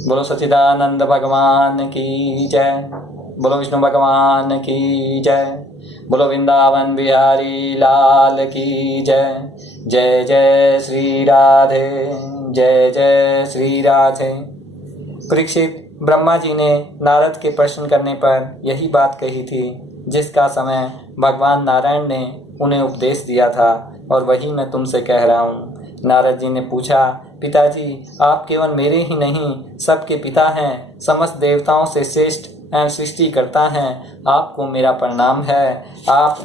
बोलो सच्चिदानंद भगवान की जय। बोलो विष्णु भगवान की जय। बोलो वृंदावन बिहारी लाल की जय। जय जय श्री राधे, जय जय श्री राधे। परीक्षित, ब्रह्मा जी ने नारद के प्रश्न करने पर यही बात कही थी जिसका समय भगवान नारायण ने उन्हें उपदेश दिया था, और वही मैं तुमसे कह रहा हूँ। नारद जी ने पूछा, पिताजी, आप केवल मेरे ही नहीं सबके पिता हैं, समस्त देवताओं से श्रेष्ठ एवं सृष्टि करता हैं। आपको मेरा प्रणाम है। आप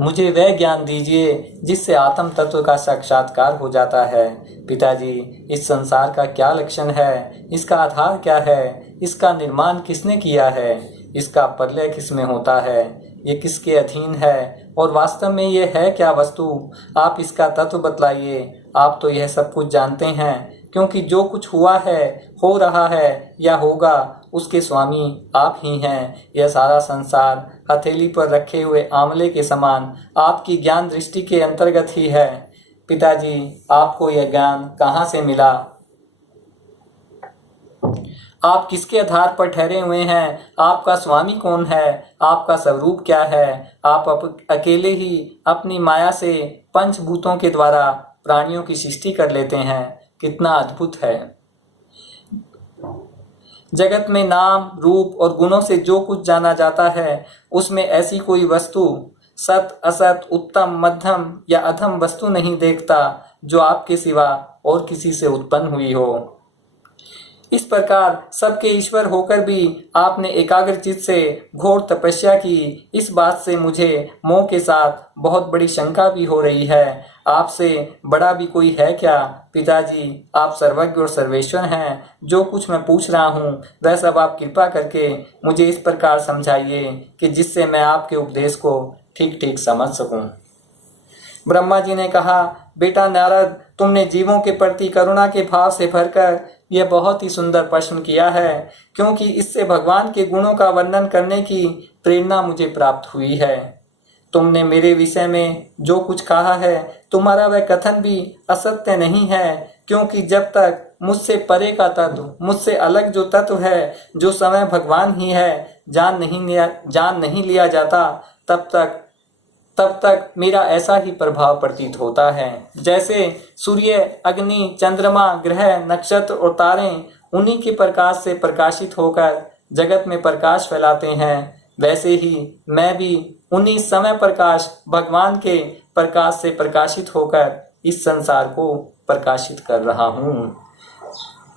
मुझे वह ज्ञान दीजिए जिससे आत्म तत्व का साक्षात्कार हो जाता है। पिताजी, इस संसार का क्या लक्षण है? इसका आधार क्या है? इसका निर्माण किसने किया है? इसका प्रलय किसमें होता है? ये किसके अधीन है? और वास्तव में ये है क्या वस्तु? आप इसका तत्व बतलाइए। आप तो यह सब कुछ जानते हैं, क्योंकि जो कुछ हुआ है, हो रहा है या होगा, उसके स्वामी आप ही हैं। यह सारा संसार हथेली पर रखे हुए आंवले के समान आपकी ज्ञान दृष्टि के अंतर्गत ही है। पिताजी, आपको यह ज्ञान कहाँ से मिला? आप किसके आधार पर ठहरे हुए हैं? आपका स्वामी कौन है? आपका स्वरूप क्या है? आप अकेले ही अपनी माया से पंचभूतों के द्वारा प्राणियों की सृष्टि कर लेते हैं। कितना अद्भुत है। जगत में नाम, रूप और गुणों से जो कुछ जाना जाता है, उसमें ऐसी कोई वस्तु, सत, असत, उत्तम, मध्यम या अधम वस्तु नहीं देखता जो आपके सिवा और किसी से उत्पन्न हुई हो। इस प्रकार सबके ईश्वर होकर भी आपने एकाग्रचित्त से घोर तपस्या की। इस बात से मुझे मोह के साथ बहुत बड़ी शंका भी हो रही है। आपसे बड़ा भी कोई है क्या? पिताजी, आप सर्वज्ञ और सर्वेश्वर हैं। जो कुछ मैं पूछ रहा हूँ वह सब आप कृपा करके मुझे इस प्रकार समझाइए कि जिससे मैं आपके उपदेश को ठीक ठीक समझ सकूं। ब्रह्मा जी ने कहा, बेटा नारद, तुमने जीवों के प्रति करुणा के भाव से भरकर यह बहुत ही सुंदर प्रश्न किया है, क्योंकि इससे भगवान के गुणों का वर्णन करने की प्रेरणा मुझे प्राप्त हुई है। तुमने मेरे विषय में जो कुछ कहा है, तुम्हारा वह कथन भी असत्य नहीं है, क्योंकि जब तक मुझसे परे का तत्व, मुझसे अलग जो तत्व है, जो समय भगवान ही है, जान नहीं लिया जाता, तब तक मेरा ऐसा ही प्रभाव प्रतीत होता है। जैसे सूर्य, अग्नि, चंद्रमा, ग्रह, नक्षत्र और तारे उन्हीं के प्रकाश से प्रकाशित होकर जगत में प्रकाश फैलाते हैं, वैसे ही मैं भी उन्हीं समय प्रकाश भगवान के प्रकाश से प्रकाशित होकर इस संसार को प्रकाशित कर रहा हूँ।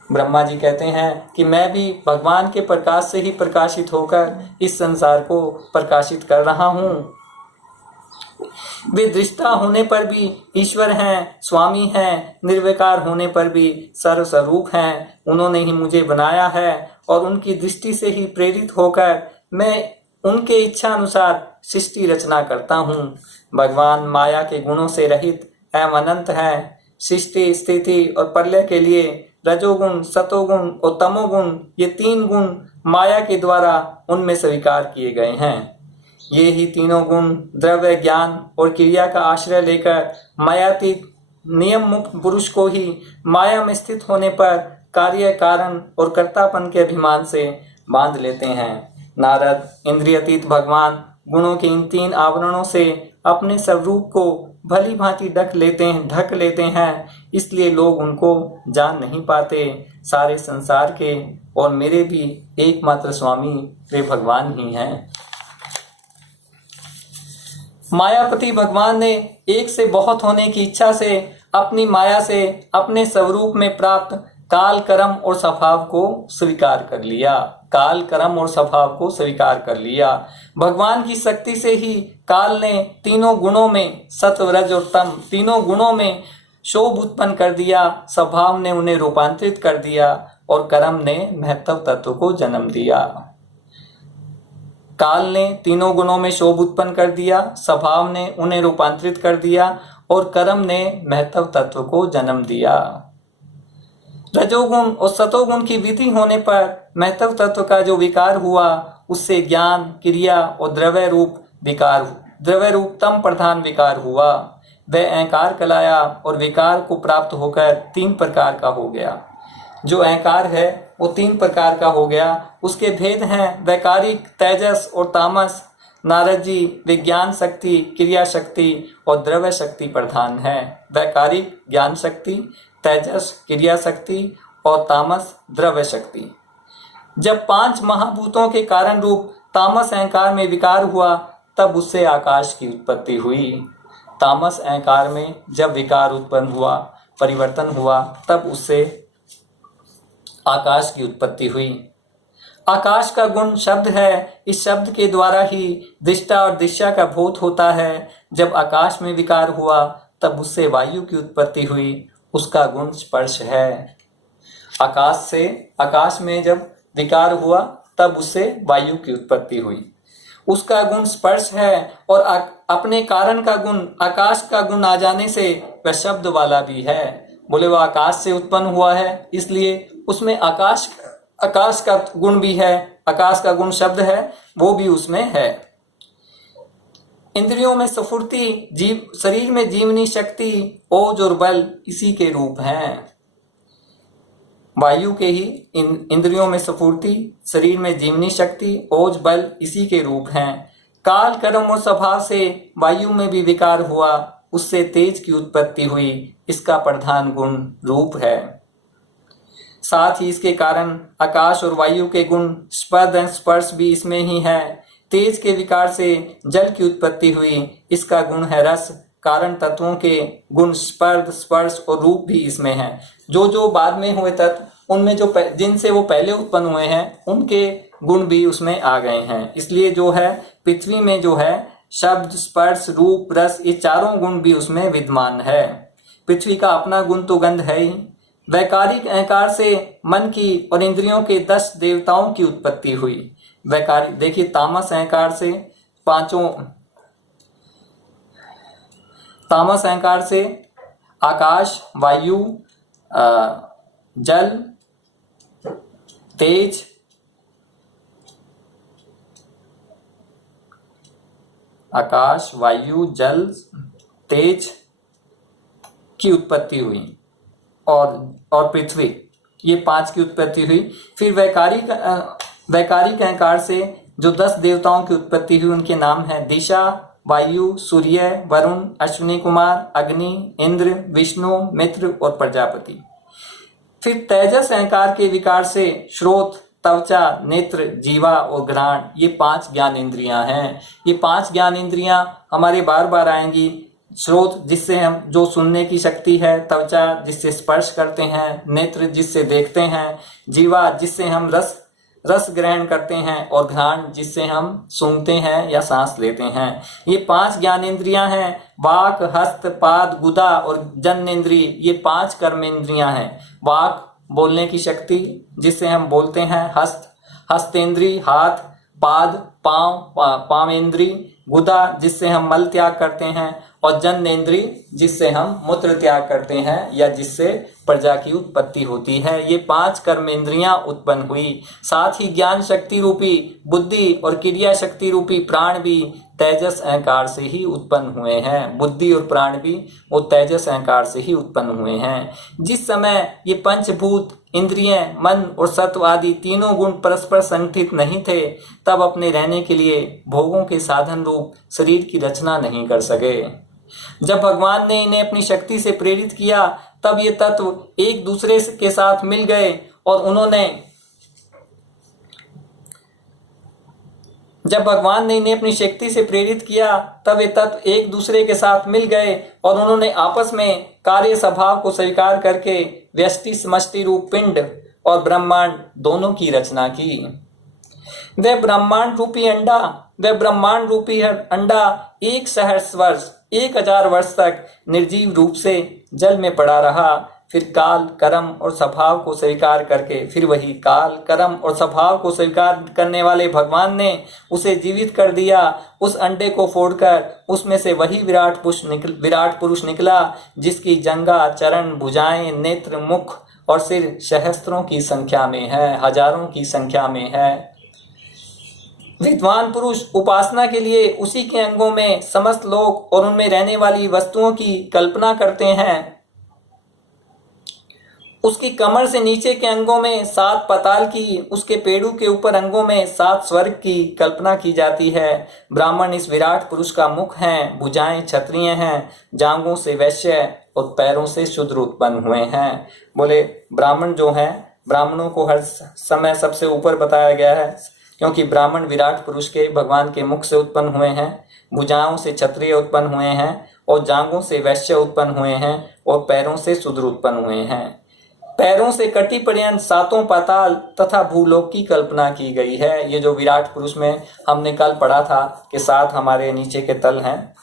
ब्रह्मा जी कहते हैं कि मैं भी भगवान के प्रकाश से ही प्रकाशित होकर इस संसार को प्रकाशित कर रहा हूँ। वे दृष्टा होने पर भी ईश्वर हैं, स्वामी हैं, निर्विकार होने पर भी सर्वस्वरूप हैं। उन्होंने ही मुझे बनाया है और उनकी दृष्टि से ही प्रेरित होकर मैं उनके इच्छा अनुसार सृष्टि रचना करता हूँ। भगवान माया के गुणों से रहित एवं अनंत हैं। सृष्टि, स्थिति और प्रलय के लिए रजोगुण, सतोगुण और तमोगुण, ये तीन गुण माया के द्वारा उनमें स्वीकार किए गए हैं। ये ही तीनों गुण द्रव्य, ज्ञान और क्रिया का आश्रय लेकर मायातीत नियम मुक्त पुरुष को ही माया में स्थित होने पर कार्य, कारण और कर्तापन के अभिमान से बांध लेते हैं। नारद, इंद्रियातीत भगवान गुणों के इन तीन आवरणों से अपने स्वरूप को भली भांति ढक लेते हैं, इसलिए लोग उनको जान नहीं पाते। सारे संसार के और मेरे भी एकमात्र स्वामी वे भगवान ही हैं। मायापति भगवान ने एक से बहुत होने की इच्छा से अपनी माया से अपने स्वरूप में प्राप्त काल, कर्म और स्वभाव को स्वीकार कर लिया। भगवान की शक्ति से ही काल ने तीनों गुणों में, सत्व, रज और तम तीनों गुणों में शोभ उत्पन्न कर दिया। स्वभाव ने उन्हें रूपांतरित कर दिया और कर्म ने महत्व तत्व को जन्म दिया। काल ने तीनों गुणों में शोभ उत्पन्न कर दिया, स्वभाव ने उन्हें रूपांतरित कर दिया और कर्म ने महत्व तत्व को जन्म दिया। रजोगुण और सतोगुण की वृद्धि होने पर महत्व तत्व का जो विकार हुआ, उससे ज्ञान, क्रिया और द्रव्य रूप तम प्रधान विकार हुआ। वह अहंकार कहलाया और विकार को प्राप्त होकर 3 प्रकार का हो गया। जो अहंकार है वो 3 प्रकार का हो गया। उसके भेद हैं वैकारिक, तेजस और तामस। नारद जी विज्ञान शक्ति, क्रिया शक्ति और द्रव्य शक्ति प्रधान है। वैकारिक ज्ञान शक्ति, तेजस क्रिया शक्ति और तामस द्रव्य शक्ति। जब 5 महाभूतों के कारण रूप तामस अहंकार में विकार हुआ तब उससे आकाश की उत्पत्ति हुई। तामस अहंकार में जब विकार उत्पन्न हुआ, परिवर्तन हुआ, तब उससे आकाश की उत्पत्ति हुई। आकाश का गुण शब्द है। इस शब्द के द्वारा ही दृष्टा और दृश्य का बोध होता है। जब आकाश में विकार हुआ तब उससे वायु की उत्पत्ति हुई। उसका गुण स्पर्श है। आकाश में जब विकार हुआ तब उससे वायु की उत्पत्ति हुई। उसका गुण स्पर्श है और अपने कारण का गुण, आकाश का गुण आ जाने से वह शब्द वाला भी है। बोले वह आकाश से उत्पन्न हुआ है, इसलिए उसमें आकाश का गुण भी है। आकाश का गुण शब्द है, वो भी उसमें है। इंद्रियों में स्फूर्ति, शरीर में जीवनी शक्ति, ओज और बल इसी के रूप हैं। वायु के ही इंद्रियों में स्फूर्ति, शरीर में जीवनी शक्ति, ओज बल इसी के रूप हैं। काल कर्म और स्वभाव से वायु में भी विकार हुआ, उससे तेज की उत्पत्ति हुई। इसका प्रधान गुण रूप है। साथ ही इसके कारण आकाश और वायु के गुण स्पर्श और स्पर्श भी इसमें ही है। तेज के विकार से जल की उत्पत्ति हुई। इसका गुण है रस। कारण तत्वों के गुण स्पर्श और रूप भी इसमें है। जो बाद में हुए तत्व, उनमें जिनसे वो पहले उत्पन्न हुए हैं, उनके गुण भी उसमें आ गए हैं। इसलिए जो है पृथ्वी में जो है शब्द, स्पर्श, रूप, रस, ये चारों गुण भी उसमें विद्यमान है। पृथ्वी का अपना गुण तो गंध है ही। वैकारिक अहंकार से मन की और इंद्रियों के 10 देवताओं की उत्पत्ति हुई। वैकारिक देखिए, तामस अहंकार से आकाश, वायु, जल, तेज, आकाश, वायु, जल, तेज की उत्पत्ति हुई और पृथ्वी, ये 5 की उत्पत्ति हुई। फिर वैकारिक अहंकार से जो 10 देवताओं की उत्पत्ति हुई, उनके नाम हैं दिशा, वायु, सूर्य, वरुण, अश्विनी कुमार, अग्नि, इंद्र, विष्णु, मित्र और प्रजापति। फिर तेजस अहंकार के विकार से श्रोत, त्वचा, नेत्र, जीवा और घ्राण, ये 5 ज्ञान इंद्रियां हैं। ये 5 ज्ञान इंद्रियां हमारे बार बार आएंगी। श्रोत जिससे हम जो सुनने की शक्ति है, त्वचा जिससे स्पर्श करते हैं, नेत्र जिससे देखते हैं, जीवा जिससे हम रस ग्रहण करते हैं और घ्राण जिससे हम सूंघते हैं या सांस लेते हैं। ये 5 ज्ञानेंद्रियां हैं। वाक, हस्त, पाद, गुदा और जन्नेन्द्रिय, ये 5 कर्मेंद्रियां हैं। वाक बोलने की शक्ति जिससे हम बोलते हैं, हस्तेंद्रिय हाथ, पाद पावेंद्रिय, गुदा जिससे हम मल त्याग करते हैं और जन्नेन्द्रिय जिससे हम मूत्र त्याग करते हैं या जिससे प्रजा की उत्पत्ति होती है। ये 5 कर्मेंद्रियां उत्पन्न हुई। साथ ही ज्ञान शक्ति रूपी बुद्धि और क्रिया शक्ति रूपी प्राण भी तेजस अहंकार से ही उत्पन्न हुए हैं। बुद्धि और प्राण भी वो तेजस अहंकार से ही उत्पन्न हुए हैं। जिस समय ये पंचभूत, इंद्रियां, मन और सत्व आदि तीनों गुण परस्पर संगठित नहीं थे, तब अपने रहने के लिए भोगों के साधन रूप शरीर की रचना नहीं कर सके। जब भगवान ने इन्हें अपनी शक्ति से प्रेरित किया, तब ये तत्व एक दूसरे के साथ मिल गए और उन्होंने जब भगवान ने इन्हें अपनी शक्ति से प्रेरित किया, तब ये तत्व एक दूसरे के साथ मिल गए और उन्होंने आपस में कार्य स्वभाव को स्वीकार करके व्यष्टि समष्टि रूप पिंड और ब्रह्मांड दोनों की रचना की। वह ब्रह्मांड रूपी अंडा 1000 वर्ष तक निर्जीव रूप से जल में पड़ा रहा। फिर काल, कर्म और स्वभाव को स्वीकार करके, फिर वही काल, कर्म और स्वभाव को स्वीकार करने वाले भगवान ने उसे जीवित कर दिया। उस अंडे को फोड़कर उसमें से वही विराट पुरुष निकला, जिसकी जंघा, चरण, भुजाएं, नेत्र, मुख और सिर सहस्त्रों की संख्या में है, हजारों की संख्या में है। विद्वान पुरुष उपासना के लिए उसी के अंगों में समस्त लोक और उनमें रहने वाली वस्तुओं की कल्पना करते हैं। उसकी कमर से नीचे के अंगों में 7 पाताल की, उसके पेड़ों के ऊपर अंगों में 7 स्वर्ग की कल्पना की जाती है। ब्राह्मण इस विराट पुरुष का मुख है, भुजाएं क्षत्रिय हैं, जांघों से वैश्य और पैरों से शूद्र उत्पन्न हुए हैं। बोले ब्राह्मण जो है, ब्राह्मणों को हर समय सबसे ऊपर बताया गया है, क्योंकि ब्राह्मण विराट पुरुष के भगवान के मुख से उत्पन्न हुए हैं, भुजाओं से क्षत्रिय उत्पन्न हुए हैं और जांघों से वैश्य उत्पन्न हुए हैं और पैरों से शूद्र उत्पन्न हुए हैं। पैरों से कटी पर्यंत 7 पाताल तथा भूलोक की कल्पना की गई है। ये जो विराट पुरुष में हमने कल पढ़ा था कि 7 हमारे नीचे के तल हैं।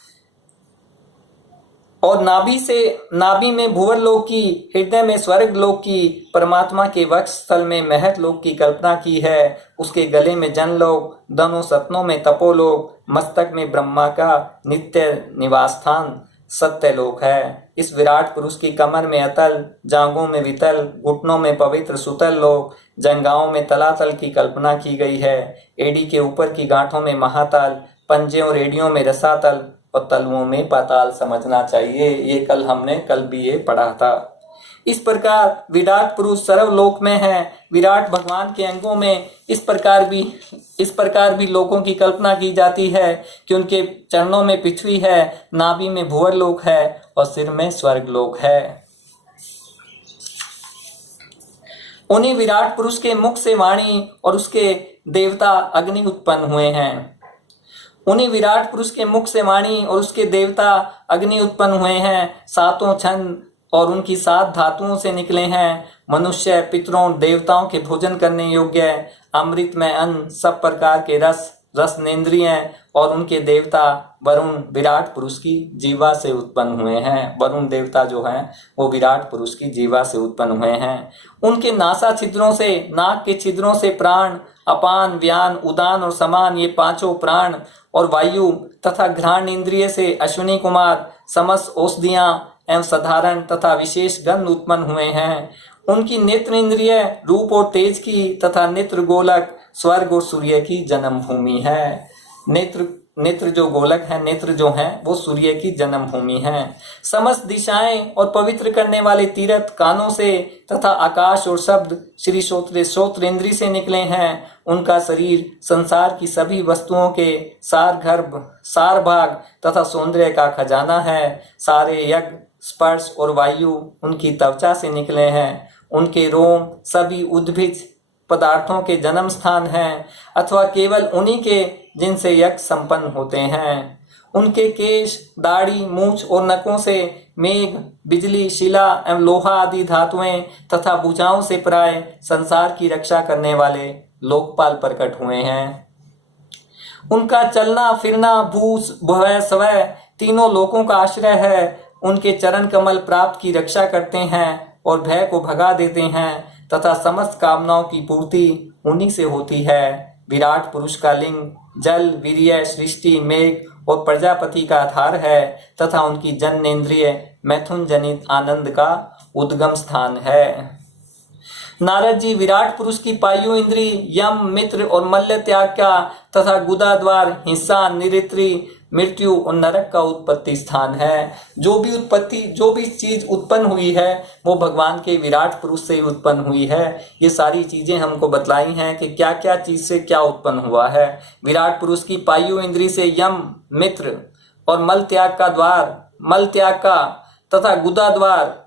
और नाभि में भुवर लोक की, हृदय में स्वर्ग लोक की, परमात्मा के वक्ष स्थल में महत लोक की कल्पना की है। उसके गले में जनलोक, दोनों सतनों में तपोलोक, मस्तक में ब्रह्मा का नित्य निवास स्थान सत्यलोक है। इस विराट पुरुष की कमर में अतल, जांघों में वितल, घुटनों में पवित्र सुतल लोक, जंघाओं में तलातल की कल्पना की गई है। एड़ी के ऊपर की गांठों में महातल, पंजे और एड़ियों में रसातल और तलवों में पाताल समझना चाहिए। ये कल भी ये पढ़ा था। इस प्रकार विराट पुरुष सर्वलोक में है। विराट भगवान के अंगों में इस प्रकार भी लोकों की कल्पना की जाती है कि उनके चरणों में पृथ्वी है, नाभि में भुवर लोक है और सिर में स्वर्ग लोक है। उन्हीं विराट पुरुष के मुख से वाणी और उसके देवता अग्नि उत्पन्न हुए हैं। उन्हीं विराट पुरुष के मुख से वाणी और उसके देवता अग्नि उत्पन्न हुए हैं। 7 छंद और उनकी 7 धातुओं से निकले हैं। मनुष्य, पितरों, देवताओं के भोजन करने योग्य अमृत में अन्न, सब प्रकार के रसनेन्द्रिय और उनके देवता वरुण विराट पुरुष की जीवा से उत्पन्न हुए हैं। वरुण देवता जो हैं वो विराट पुरुष की जीवा से उत्पन्न हुए हैं। उनके नासा छिद्रों से, नाक के छिद्रों से प्राण, अपान, व्यान, उदान और समान, ये 5 प्राण और वायु तथा घ्राण इंद्रिय से अश्विनी कुमार, समस्त औषधियां एवं साधारण तथा विशेष गंध उत्पन्न हुए हैं। उनकी नेत्र इंद्रिय रूप और तेज की तथा नेत्र गोलक स्वर्ग और सूर्य की जन्म भूमि है। नेत्र जो गोलक है, नेत्र जो है वो सूर्य की जन्म भूमि है। समस्त दिशाएं और पवित्र करने वाले तीर्थ कानों से तथा आकाश और शब्द श्री श्रोत्रेंद्री से निकले हैं। उनका शरीर संसार की सभी वस्तुओं के सार भाग तथा सौंदर्य का खजाना है। सारे यज्ञ, स्पर्श और वायु उनकी त्वचा से निकले हैं। उनके रोम सभी उद्भिज पदार्थों के जन्म स्थान हैं अथवा केवल उन्हीं के जिनसे यज्ञ संपन्न होते हैं। उनके केश, दाढ़ी, मूछ और नखों से मेघ, बिजली, शिला एवं लोहा आदि धातुएं तथा भुजाओं से प्राय संसार की रक्षा करने वाले लोकपाल प्रकट हुए हैं। उनका चलना फिरना भूस भवय स्वय तीनों लोकों का आश्रय है। उनके चरण कमल प्राप्त की रक्षा करते हैं और भय को भगा देते हैं तथा समस्त कामनाओं की पूर्ति उन्हीं से होती है। विराट पुरुष का लिंग जल, वीर्य, सृष्टि, मेघ और प्रजापति का आधार है तथा उनकी जन्नेन्द्रिय मैथुन जनित आनंद का उद्गम स्थान है। नारद जी विराट पुरुष की पायु इंद्री यम, मित्र और मल्ल त्याग का तथा गुदा द्वार, हिंसा, निरित्री, मृत्यु और नरक का उत्पत्ति स्थान है। जो भी चीज उत्पन्न हुई है वो भगवान के विराट पुरुष से ही उत्पन्न हुई है। ये सारी चीजें हमको बतलाई हैं कि क्या क्या चीज से क्या उत्पन्न हुआ है। विराट पुरुष की पायु इंद्री से यम, मित्र और मल त्याग का तथा गुदा द्वार,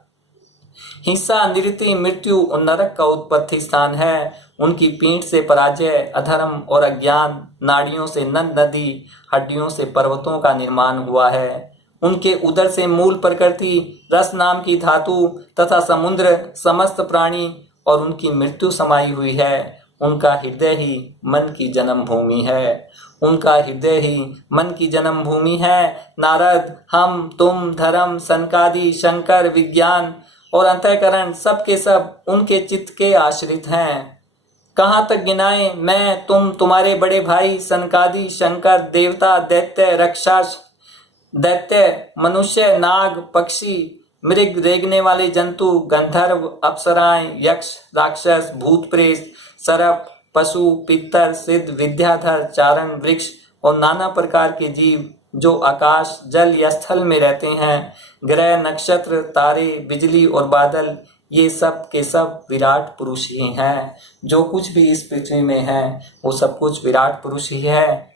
हिंसा, निरति, मृत्यु और नरक का उत्पत्ति स्थान है। उनकी पीठ से पराजय, अधर्म और अज्ञान, नाड़ियों से नंद नदी, हड्डियों से पर्वतों का निर्माण हुआ है। उनके उदर से मूल प्रकृति, रस नाम की धातु तथा समुद्र, समस्त प्राणी और उनकी मृत्यु समाई हुई है। उनका हृदय ही मन की जन्म भूमि है। उनका हृदय ही मन की जन्म भूमि है। नारद, हम, तुम, धर्म, सनकादि, शंकर, विज्ञान और अंतःकरण सब के सब उनके चित्त के आश्रित हैं। कहाँ तक गिनाएं मैं, तुम, तुम्हारे बड़े भाई सनकादि, शंकर, देवता, दैत्य, राक्षस, दैत्य, मनुष्य, नाग, पक्षी, मृग, रेंगने वाले जंतु, गंधर्व, अप्सराएं, यक्ष, राक्षस, भूत प्रेत, सर्प, पशु, पितर, सिद्ध, विद्याधर, चारण, वृक्ष और नाना प्रकार के जीव जो आकाश, जल या स्थल में रहते हैं, ग्रह, नक्षत्र, तारे, बिजली और बादल, ये सब के सब विराट पुरुष ही हैं। जो कुछ भी इस पृथ्वी में है वो सब कुछ विराट पुरुष ही है।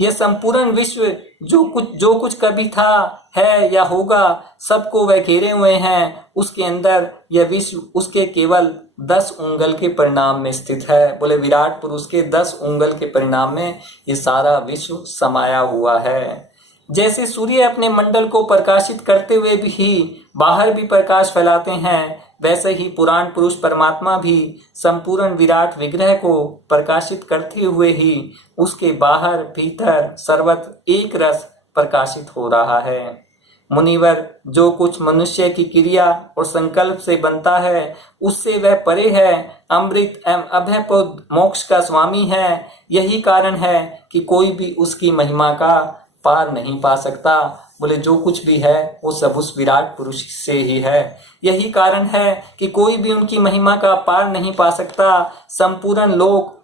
यह संपूर्ण विश्व जो कुछ कभी था, है या होगा, सबको वह घेरे हुए हैं। उसके अंदर यह विश्व उसके केवल 10 उंगल के परिणाम में स्थित है। बोले विराट पुरुष के 10 उंगल के परिणाम में ये सारा विश्व समाया हुआ है। जैसे सूर्य अपने मंडल को प्रकाशित करते हुए भी बाहर भी प्रकाश फैलाते हैं, वैसे ही पुराण पुरुष परमात्मा भी संपूर्ण विराट विग्रह को प्रकाशित करते हुए ही उसके बाहर भीतर सर्वत्र एक रस प्रकाशित हो रहा है। मुनिवर, जो कुछ मनुष्य की क्रिया और संकल्प से बनता है उससे वह परे है, अमृत एवं अभयप्रद मोक्ष का स्वामी है। यही कारण है कि कोई भी उसकी महिमा का पार नहीं पा सकता। बोले जो कुछ भी है वो सब उस विराट पुरुष से ही है। यही कारण है कि कोई भी उनकी महिमा का पार नहीं पा सकता। संपूर्ण लोक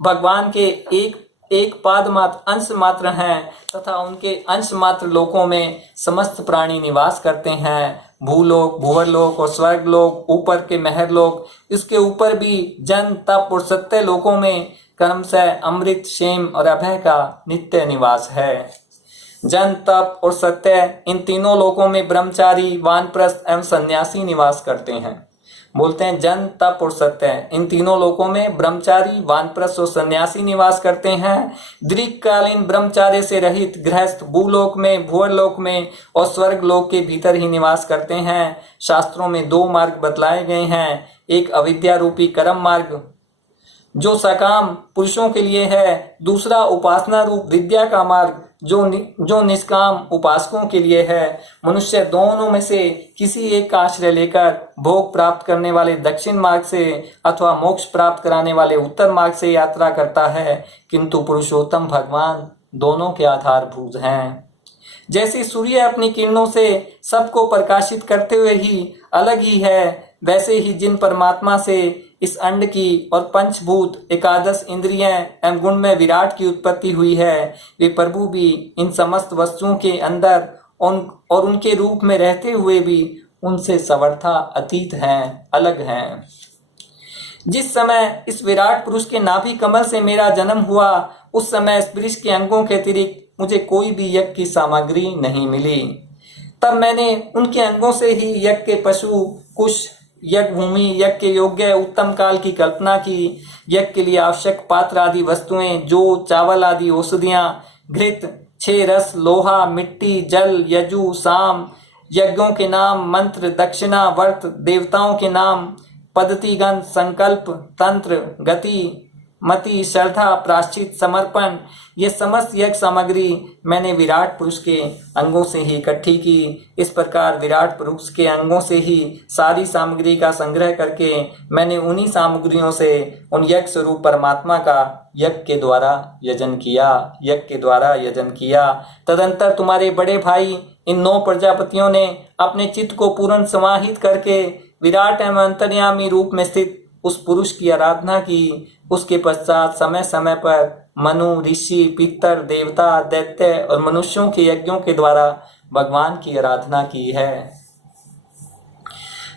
भगवान के एक पाद मात्र अंश मात्र हैं तथा उनके अंश मात्र लोकों में समस्त प्राणी निवास करते हैं। भूलोक, भूवरलोक और स्वर्गलोक, ऊपर के महरलोक, इसके ऊपर भी जन, तप और सत्य लोकों में कर्मशः अमृत, क्षेम और अभय का नित्य निवास है। जन, तप और सत्य, इन तीनों लोकों में ब्रह्मचारी, वानप्रस्थ एवं सन्यासी निवास करते हैं। बोलते हैं जन, तप और सत्य, इन तीनों लोकों में ब्रह्मचारी, वानप्रस्थ और सन्यासी निवास करते हैं। दीर्घकालीन ब्रह्मचार्य से रहित गृहस्थ भूलोक में, भूवरलोक में और स्वर्गलोक के भीतर ही निवास करते हैं। शास्त्रों में 2 मार्ग बतलाए गए हैं। एक अविद्या रूपी कर्म मार्ग जो सकाम पुरुषों के लिए है, दूसरा उपासना रूप विद्या का मार्ग जो निष्काम उपासकों के लिए है। मनुष्य दोनों में से किसी एक का आश्रय लेकर भोग प्राप्त करने वाले दक्षिण मार्ग से अथवा मोक्ष प्राप्त कराने वाले उत्तर मार्ग से यात्रा करता है, किंतु पुरुषोत्तम भगवान दोनों के आधारभूत हैं। जैसे सूर्य अपनी किरणों से सबको प्रकाशित करते हुए ही अलग ही है, वैसे ही जिन परमात्मा से इस अंड की और पंचभूत, एकादश इंद्रियां एवं गुण में विराट की उत्पत्ति हुई है, वे प्रभु भी इन समस्त वस्तुओं के अंदर और उनके रूप में रहते हुए भी उनसे सर्वथा अतीत हैं, अलग हैं। जिस समय इस विराट पुरुष के नाभि कमल से मेरा जन्म हुआ, उस समय इस वृक्ष के अंगों के अतिरिक्त मुझे कोई भी यज्ञ की सामग्री नहीं मिली। तब मैंने उनके अंगों से ही यज्ञ के पशु, कुश, यज्ञ भूमि, यज्ञ के योग्य उत्तम काल की कल्पना की। यज्ञ के लिए आवश्यक पात्र आदि वस्तुएं, जो चावल आदि औषधियां, घृत, 6 रस, लोहा, मिट्टी, जल, यजु, साम, यज्ञों के नाम, मंत्र, दक्षिणा, व्रत, देवताओं के नाम, पद्धतिगण, संकल्प, तंत्र, गति, मति, श्रद्धा, प्राश्चित, समर्पण, ये समस्त यज्ञ सामग्री मैंने विराट पुरुष के अंगों से ही इकट्ठी की। इस प्रकार विराट पुरुष के अंगों से ही सारी सामग्री का संग्रह करके मैंने उन्हीं सामग्रियों से उन यज्ञ स्वरूप परमात्मा का यज्ञ के द्वारा यजन किया। तदंतर तुम्हारे बड़े भाई इन 9 प्रजापतियों ने अपने चित्त को पूर्ण समाहित करके विराट एवं अंतर्यामी रूप में स्थित उस पुरुष की आराधना की। उसके पश्चात समय समय पर मनु, ऋषि, पितर, देवता, दैत्य और मनुष्यों के यज्ञों के द्वारा भगवान की आराधना की है।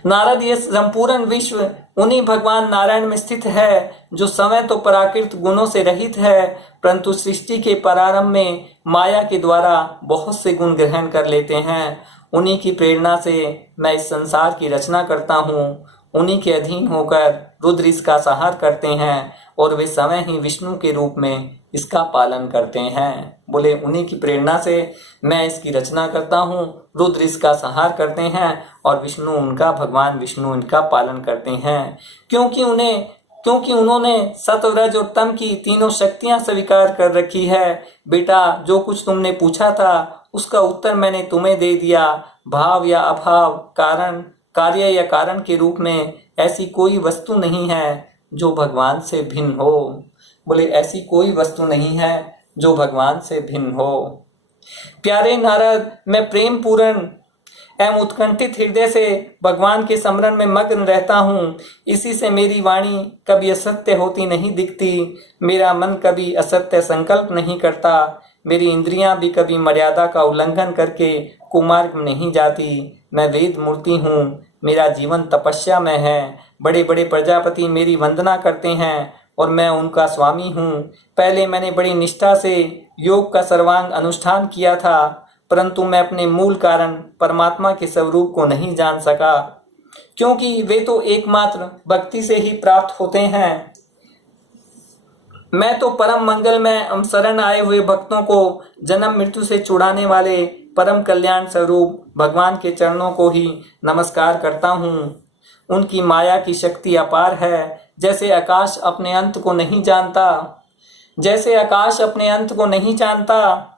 नारद, ये संपूर्ण विश्व उन्हीं भगवान नारायण में स्थित है, जो समय तो प्राकृत गुणों से रहित है, परंतु सृष्टि के प्रारंभ में माया के द्वारा बहुत से गुण ग्रहण कर लेते हैं। उन्हीं की प्रेरणा से मैं इस संसार की रचना करता हूँ। उन्हीं के अधीन होकर रुद्र इसका संहार करते हैं और वे स्वयं ही विष्णु के रूप में इसका पालन करते हैं। बोले उन्हीं की प्रेरणा से मैं इसकी रचना करता हूँ, रुद्र इसका संहार करते हैं और भगवान विष्णु इनका पालन करते हैं। क्योंकि उन्होंने सत्व, रज और तम की तीनों शक्तियां स्वीकार कर रखी है। बेटा, जो कुछ तुमने पूछा था उसका उत्तर मैंने तुम्हें दे दिया। भाव या अभाव, कार्य या कारण के रूप में ऐसी कोई वस्तु नहीं है जो भगवान से भिन्न हो। बोले ऐसी कोई वस्तु नहीं है जो भगवान से भिन्न हो। प्यारे नारद, मैं प्रेम पूर्ण एवं उत्कंठित हृदय से भगवान के स्मरण में मग्न रहता हूँ। इसी से मेरी वाणी कभी असत्य होती नहीं दिखती, मेरा मन कभी असत्य संकल्प नहीं करता, मेरी इंद्रियां भी कभी मर्यादा का उल्लंघन करके कुमार्ग में नहीं जाती। मैं वेद मूर्ति हूँ, मेरा जीवन तपस्या में है। बड़े बड़े प्रजापति मेरी वंदना करते हैं और मैं उनका स्वामी हूँ। पहले मैंने बड़ी निष्ठा से योग का सर्वांग अनुष्ठान किया था, परंतु मैं अपने मूल कारण परमात्मा के स्वरूप को नहीं जान सका, क्योंकि वे तो एकमात्र भक्ति से ही प्राप्त होते हैं। मैं तो परम मंगल में शरण आए हुए भक्तों को जन्म मृत्यु से छुड़ाने वाले परम कल्याण स्वरूप भगवान के चरणों को ही नमस्कार करता हूँ। उनकी माया की शक्ति अपार है। जैसे आकाश अपने अंत को नहीं जानता,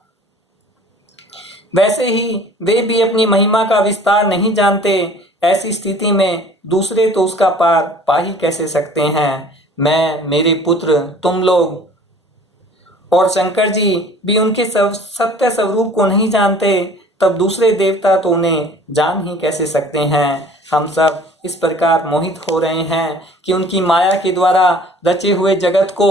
वैसे ही वे भी अपनी महिमा का विस्तार नहीं जानते। ऐसी स्थिति में दूसरे तो उसका पार पा ही कैसे सकते हैं। मैं, मेरे पुत्र, तुम लोग और शंकर जी भी उनके सत्य स्वरूप को नहीं जानते, तब दूसरे देवता तो उन्हें जान ही कैसे सकते हैं। हम सब इस प्रकार मोहित हो रहे हैं कि उनकी माया के द्वारा रचे हुए जगत को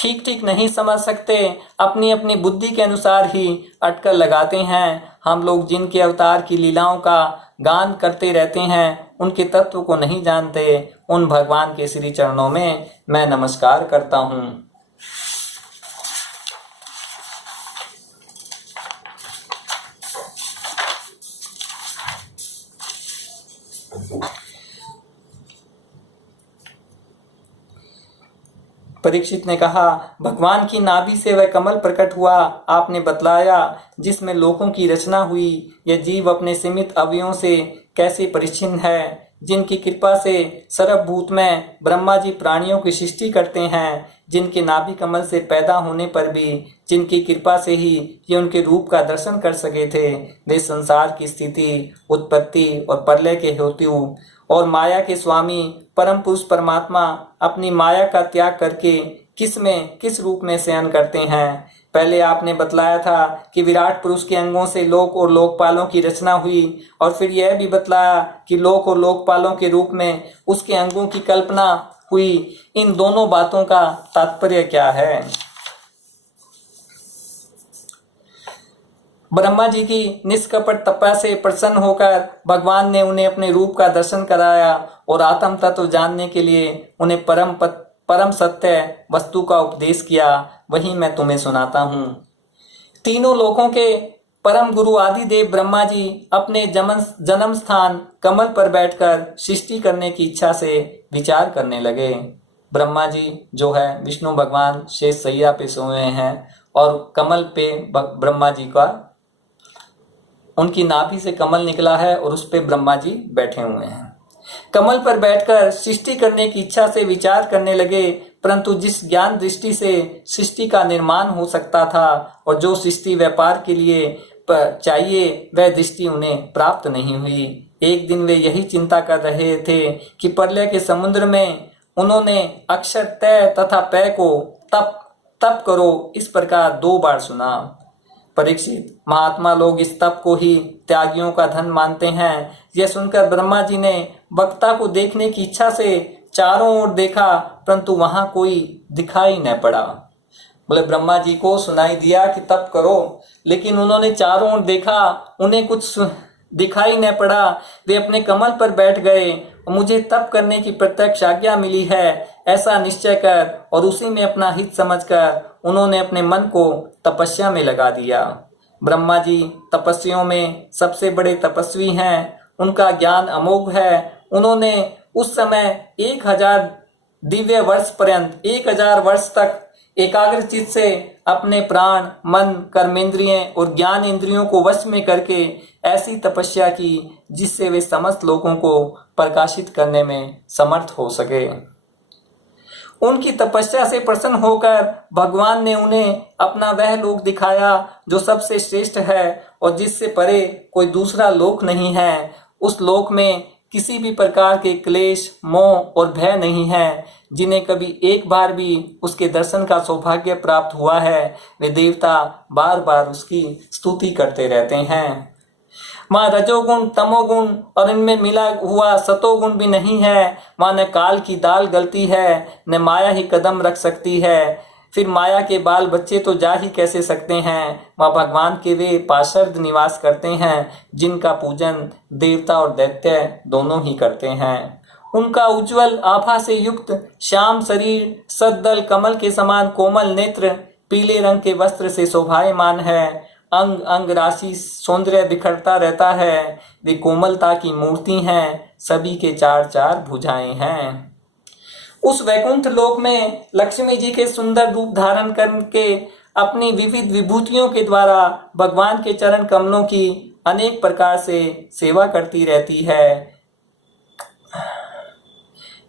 ठीक ठीक नहीं समझ सकते, अपनी अपनी बुद्धि के अनुसार ही अटकल लगाते हैं। हम लोग जिनके अवतार की लीलाओं का गान करते रहते हैं, उनके तत्व को नहीं जानते। उन भगवान के श्री चरणों में मैं नमस्कार करता हूँ। परीक्षित ने कहा, भगवान की नाभि से वह कमल प्रकट हुआ। आपने बतलाया जिसमें लोकों की रचना हुई। यह जीव अपने सीमित अवयवों से कैसे परिच्छिन्न है, जिनकी कृपा से सर्वभूत में ब्रह्मा जी प्राणियों की सृष्टि करते हैं, जिनके नाभि कमल से पैदा होने पर भी जिनकी कृपा से ही ये उनके रूप का दर्शन कर सके थे। वे संसार की स्थिति, उत्पत्ति और प्रलय के हेतु और माया के स्वामी परम पुरुष परमात्मा अपनी माया का त्याग करके किस रूप में शयन करते हैं। पहले आपने बतलाया था कि विराट पुरुष के अंगों से लोक और लोकपालों की रचना हुई, और फिर यह भी बतलाया कि लोक और लोकपालों के रूप में उसके अंगों की कल्पना हुई। इन दोनों बातों का तात्पर्य क्या है? ब्रह्मा जी की निष्कपट तपस्या से प्रसन्न होकर भगवान ने उन्हें अपने रूप का दर्शन कराया और आत्म तत्व जानने के लिए उन्हें परम सत्य वस्तु का उपदेश किया। वही मैं तुम्हें सुनाता हूँ। तीनों लोकों के परम गुरु आदिदेव ब्रह्मा जी अपने जन्म स्थान कमल पर बैठकर सृष्टि करने की इच्छा से विचार करने लगे। ब्रह्मा जी जो है विष्णु भगवान शेष सैया पे सोए हैं और कमल पे ब्रह्मा जी का उनकी नाभि से कमल निकला है और उस पे ब्रह्मा जी बैठे हुए हैं। कमल पर बैठकर सृष्टि करने की इच्छा से विचार करने लगे, परंतु जिस ज्ञान दृष्टि से सृष्टि का निर्माण हो सकता था और जो सृष्टि व्यापार के लिए चाहिए, वह दृष्टि उन्हें प्राप्त नहीं हुई। एक दिन वे यही चिंता कर रहे थे कि प्रलय के समुद्र में उन्होंने अक्षर तय तथा पय को तप करो इस प्रकार 2 बार सुना। परीक्षित, महात्मा लोग इस तप को ही त्यागियों का धन मानते हैं। यह सुनकर ब्रह्मा जी ने वक्ता को देखने की इच्छा से चारों ओर देखा, परंतु वहां कोई दिखाई न पड़ा। बोले ब्रह्मा जी को सुनाई दिया कि तप करो, लेकिन उन्होंने चारों ओर देखा, उन्हें कुछ दिखाई न पड़ा। वे अपने कमल पर बैठ गए। मुझे तप करने की प्रत्यक्ष आज्ञा मिली है ऐसा निश्चय कर और उसी में अपना हित समझकर उन्होंने अपने मन को तपस्या में लगा दिया। ब्रह्मा जी तपस्वियों में सबसे बड़े तपस्वी हैं। उनका ज्ञान अमोघ है। उन्होंने उस समय 1000 दिव्य वर्ष पर्यंत 1000 वर्ष तक एकाग्रचित से अपने प्राण, मन, कर्मेंद्रियों और ज्ञान इंद्रियों को वश में करके ऐसी तपस्या की जिससे वे समस्त लोगों को प्रकाशित करने में समर्थ हो सके। उनकी तपस्या से प्रसन्न होकर भगवान ने उन्हें अपना वह लोक दिखाया जो सबसे श्रेष्ठ है और जिससे परे कोई दूसरा लोक नहीं है। उस लोक में किसी भी प्रकार के क्लेश, मोह और भय नहीं है। जिन्हें कभी एक बार भी उसके दर्शन का सौभाग्य प्राप्त हुआ है, वे देवता बार बार उसकी स्तुति करते रहते हैं। वहाँ रजोगुण, तमोगुण और इनमें मिला हुआ सतोगुण भी नहीं है। वहाँ न काल की दाल गलती है, न माया ही कदम रख सकती है। फिर माया के बाल बच्चे तो जा ही कैसे सकते हैं। वहाँ भगवान के वे पार्षद निवास करते हैं, जिनका पूजन देवता और दैत्य दोनों ही करते हैं। उनका उज्जवल आभा से युक्त श्याम शरीर, सद्दल कमल के समान कोमल नेत्र, पीले रंग के वस्त्र से शोभायमान है। अंग अंग राशि सौंदर्य बिखरता रहता है। वे कोमलता की मूर्ति हैं, सभी के चार चार भुजाएं हैं। उस वैकुंठ लोक में लक्ष्मी जी के सुंदर रूप धारण करके अपनी विविध विभूतियों के द्वारा भगवान के चरण कमलों की अनेक प्रकार से सेवा करती रहती है।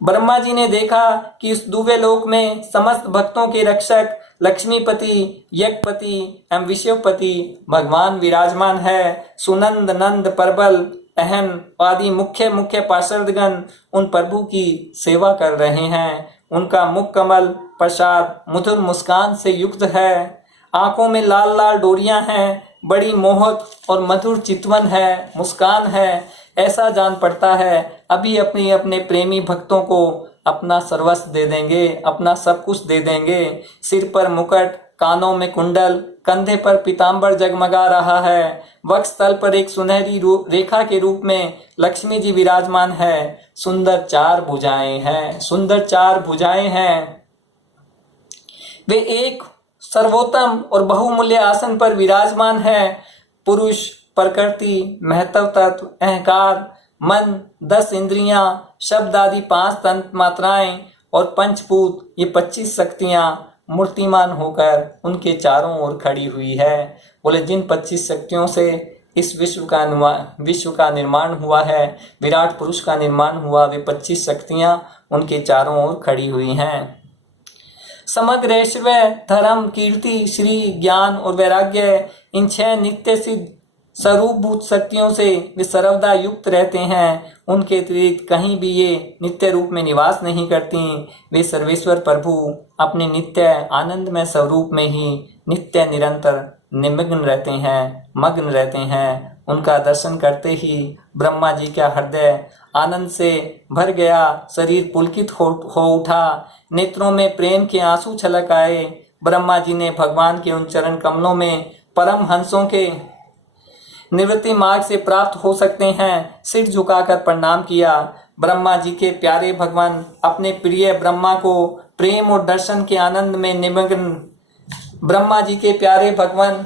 ब्रह्मा जी ने देखा कि इस दुवे लोक में समस्त भक्तों के रक्षक लक्ष्मीपति, यज्ञपति एवं विषवपति भगवान विराजमान है। सुनंद, नंद, परबल, अहन आदि मुख्य मुख्य पार्षदगण उन प्रभु की सेवा कर रहे हैं। उनका मुख कमल प्रसाद मधुर मुस्कान से युक्त है। आंखों में लाल लाल डोरियां हैं, बड़ी मोहक और मधुर चितवन है, मुस्कान है। ऐसा जान पड़ता है अभी अपने अपने प्रेमी भक्तों को अपना सर्वस्व दे देंगे, अपना सब कुछ दे देंगे। सिर पर मुकुट, कानों में कुंडल, कंधे पर पीतांबर जगमगा रहा है। वक्षस्थल पर एक सुनहरी रेखा के रूप में लक्ष्मी जी विराजमान है। सुंदर चार भुजाएं हैं, सुंदर चार भुजाएं हैं। वे एक सर्वोत्तम और बहुमूल्य आसन पर विराजमान है। पुरुष, प्रकृति, महत्व तत्व, अहंकार, मन, 10 इंद्रियां, शब्द आदि 5 तंत्र मात्राएं और पंचभूत, ये 25 शक्तियां मूर्तिमान होकर उनके चारों ओर खड़ी हुई है। बोले जिन 25 शक्तियों से इस विश्व का निर्माण हुआ है, विराट पुरुष का निर्माण हुआ, वे 25 शक्तियां उनके चारों ओर खड़ी हुई हैं। समग्र ऐश्वर्य, धर्म, कीर्ति, श्री, ज्ञान और वैराग्य, इन 6 नित्य सिद्ध स्वरूपभूत शक्तियों से वे सर्वदा युक्त रहते हैं। उनके अतिरिक्त कहीं भी ये नित्य रूप में निवास नहीं करती। वे सर्वेश्वर प्रभु अपने नित्य आनंदमय स्वरूप में ही नित्य निरंतर निमग्न रहते हैं, मग्न रहते हैं। उनका दर्शन करते ही ब्रह्मा जी का हृदय आनंद से भर गया, शरीर पुलकित हो उठा, नेत्रों में प्रेम के आंसू छलक आए। ब्रह्मा जी ने भगवान के उन चरण कमलों में परम हंसों के निवृत्ति मार्ग से प्राप्त हो सकते हैं, सिर झुकाकर प्रणाम किया। ब्रह्मा जी के प्यारे भगवान अपने प्रिय ब्रह्मा को प्रेम और दर्शन के आनंद में निमग्न ब्रह्मा जी के प्यारे भगवान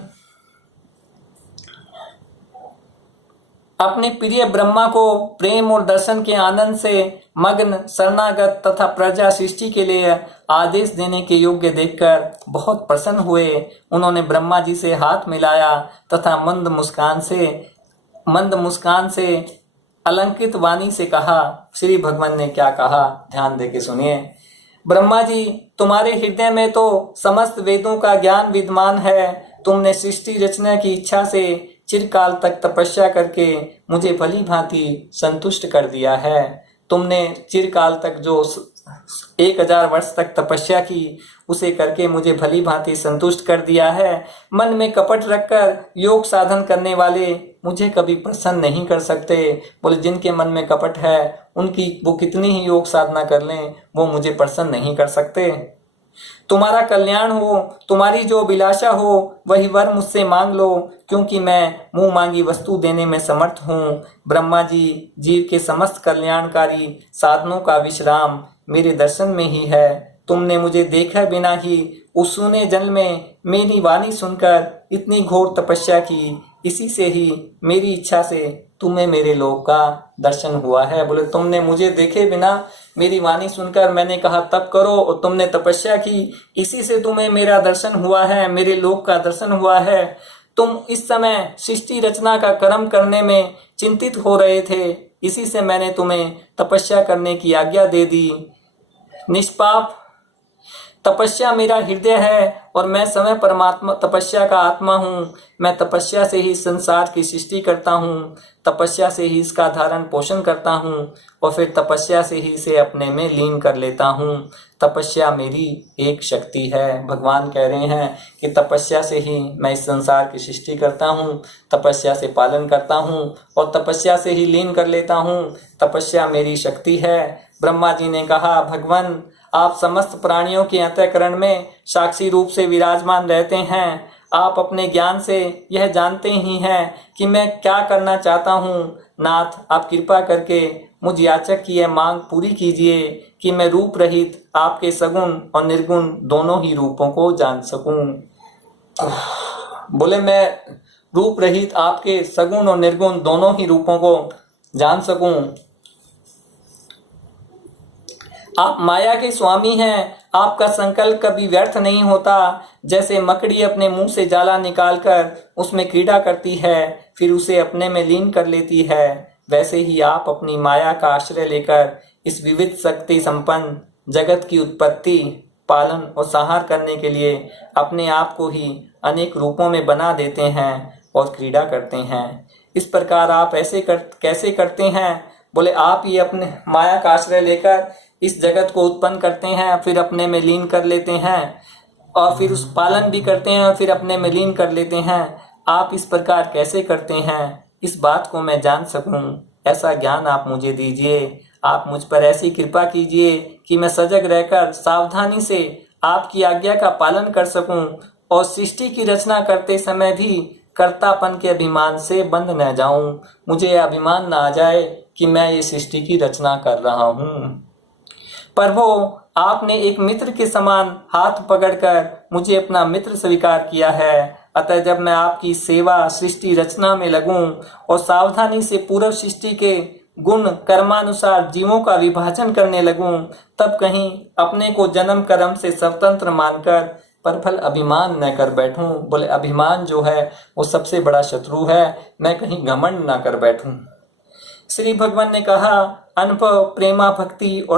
अपने प्रिय ब्रह्मा को प्रेम और दर्शन के आनंद से मग्न शरणागत तथा प्रजा सृष्टि के लिए आदेश देने के योग्य देखकर बहुत प्रसन्न हुए। उन्होंने ब्रह्मा जी से हाथ मिलाया तथा मंद मुस्कान से अलंकृत वाणी से कहा। श्री भगवान ने क्या कहा, ध्यान देके सुनिए। ब्रह्मा जी, तुम्हारे हृदय में तो समस्त वेदों का ज्ञान विद्यमान है। तुमने सृष्टि रचना की इच्छा से चिरकाल तक तपस्या करके मुझे भली भांति संतुष्ट कर दिया है। तुमने चिरकाल तक जो 1000 वर्ष तक तपस्या की, उसे करके मुझे भली भांति संतुष्ट कर दिया है। मन में कपट रखकर योग साधन करने वाले मुझे कभी प्रसन्न नहीं कर सकते। बोले जिनके मन में कपट है, उनकी वो कितनी ही योग साधना कर लें, वो मुझे प्रसन्न नहीं कर सकते। तुम्हारा कल्याण हो, तुम्हारी जो अभिलाषा हो वही वर मुझसे मांग लो, क्योंकि मैं मुंह मांगी वस्तु देने में समर्थ हूँ। ब्रह्मा जी, जीव के समस्त कल्याणकारी साधनों का विश्राम मेरे दर्शन में ही है। तुमने मुझे देखे बिना ही उस सुने जन्म में मेरी वाणी सुनकर इतनी घोर तपस्या की, इसी से ही मेरी इच्छा से तुम्हें मेरे लोक का दर्शन हुआ है। बोले तुमने मुझे देखे बिना मेरी वाणी सुनकर मैंने कहा तप करो और तुमने तपस्या की, इसी से तुम्हें मेरा दर्शन हुआ है, मेरे लोक का दर्शन हुआ है। तुम इस समय सृष्टि रचना का कर्म करने में चिंतित हो रहे थे, इसी से मैंने तुम्हें तपस्या करने की आज्ञा दे दी। निष्पाप तपस्या मेरा हृदय है और मैं समय परमात्मा तपस्या का आत्मा हूँ। मैं तपस्या से ही संसार की सृष्टि करता हूँ, तपस्या से ही इसका धारण पोषण करता हूँ और फिर तपस्या से ही इसे अपने में लीन कर लेता हूँ। तपस्या मेरी एक शक्ति है। भगवान कह रहे हैं कि तपस्या से ही मैं इस संसार की सृष्टि करता हूँ, तपस्या से पालन करता हूँ और तपस्या से ही लीन कर लेता हूँ। तपस्या मेरी शक्ति है। ब्रह्मा जी ने कहा, भगवान आप समस्त प्राणियों के अंतःकरण में साक्षी रूप से विराजमान रहते हैं। आप अपने ज्ञान से यह जानते ही हैं कि मैं क्या करना चाहता हूँ। नाथ, आप कृपा करके मुझ याचक की यह मांग पूरी कीजिए कि मैं रूप रहित आपके सगुण और निर्गुण दोनों ही रूपों को जान सकूं। बोले, मैं रूप रहित आपके सगुण और निर्गुण दोनों ही रूपों को जान सकूं। आप माया के स्वामी हैं, आपका संकल्प कभी व्यर्थ नहीं होता। जैसे मकड़ी अपने मुंह से जाला निकालकर उसमें क्रीड़ा करती है, फिर उसे अपने में लीन कर लेती है, वैसे ही आप अपनी माया का आश्रय लेकर इस विविध शक्ति संपन्न जगत की उत्पत्ति, पालन और संहार करने के लिए अपने आप को ही अनेक रूपों में बना देते हैं और क्रीड़ा करते हैं। इस प्रकार आप कैसे करते हैं? बोले, आप ही अपने माया का आश्रय लेकर इस जगत को उत्पन्न करते हैं, फिर अपने में लीन कर लेते हैं और फिर उस पालन भी करते हैं और फिर अपने में लीन कर लेते हैं। आप इस प्रकार कैसे करते हैं? इस बात को मैं जान सकूं, ऐसा ज्ञान आप मुझे दीजिए। आप मुझ पर ऐसी कृपा कीजिए कि मैं सजग रहकर सावधानी से आपकी आज्ञा का पालन कर सकूं और सृष्टि की रचना करते समय भी कर्तापन के अभिमान से बंध न जाऊं। मुझे अभिमान न आ जाए कि मैं ये सृष्टि की रचना कर रहा हूं। प्रभु, आपने एक मित्र के समान हाथ पकड़कर मुझे अपना मित्र स्वीकार किया है। अतः जब मैं आपकी सेवा सृष्टि रचना में लगूं और सावधानी से पूर्व सृष्टि के गुण कर्मानुसार जीवों का विभाजन करने लगूं, तब कहीं अपने को जन्म कर्म से स्वतंत्र मानकर परफल अभिमान न कर बैठूं। बोले, अभिमान जो है वो सबसे बड़ा शत्रु है, मैं कहीं घमंड न कर बैठूं। श्री भगवान ने कहा, अनुभव, प्रेमा, भक्ति और